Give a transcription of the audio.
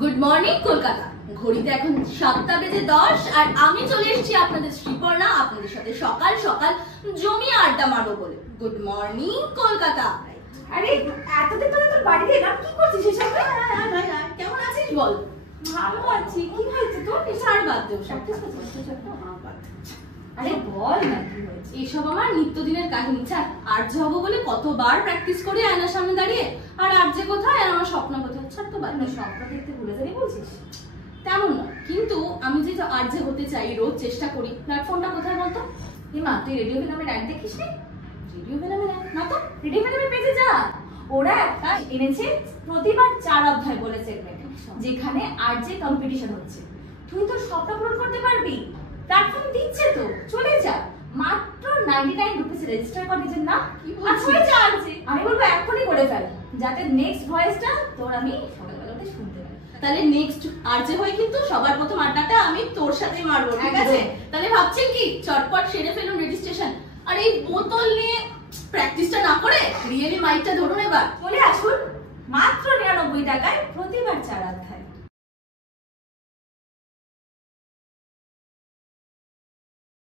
Good morning Kolkata. ঘড়িতে এখন 7টা বেজে 10 আর আমি চলে এসেছি আপনাদের শ্রীপর্ণা, আপনাদের সাথে সকাল সকাল জমিয়ে আড্ডা মারবো বলে। Good morning Kolkata. আরে এতদিন ধরে তোর বাড়িতে এলাম, কি করছিস এসব? কেমন আছিস বল? ভালো আছি। কি হয়েছে তোর? ছাড় বাদ দেও সব। আরে বল না কি হয়েছে? এইসব আমার নিত্যদিনের কাহিনী। ছাড়, আর্য হবো বলে কতবার প্র্যাকটিস করি আয়নার সামনে দাঁড়িয়ে, আর আর্য কোথায় আর আমার স্বপ্ন কোথায়। ছাড় তো বাদ। স্বপ্ন দেখতে ভুলে যাবি বলছিস? তেমন না, কিন্তু আমি যে আর্য হতে চাই, রোজ চেষ্টা করি। প্ল্যাটফর্মটা কোথায় বলতো? মা, তুই রেডিও ফিল্মের অ্যাড দেখিস নি? রেডিও ফিল্মে না তো। রেডিও ফিল্মের পেজে যা, ওরা একটা এনেছে প্রতিবার 4 অধ্যায় বলে সেগমেন্ট, যেখানে আরজে কম্পিটিশন হচ্ছে। তুই তোর স্বপ্ন পূরণ করতে পারবি। প্ল্যাটফর্ম দিচ্ছে তো, চলে যা। মাত্র 99 রুপিস রেজিস্টার কর নিজের নাম, আর হয়ে যা আরজে। আমি বলবো এখনই করে ফেল, যাতে নেক্সট ভয়েসটা তোর আমি সকালবেলাতে শুনতে পাই। তাহলে নেক্সট আরজে হয়ে কিন্তু সবার প্রথম আড্ডাটা আমি তোর সাথে মারবো, ঠিক আছে? তাহলে ভাবছেন কি চটপট সেরে ফেলুন রেজিস্ট্রেশন, আর এই বোতল নিয়ে প্র্যাকটিসটা না করে রিয়েলি মাইকটা ধরুন। এবার চলে আসুন মাত্র 99 টাকায়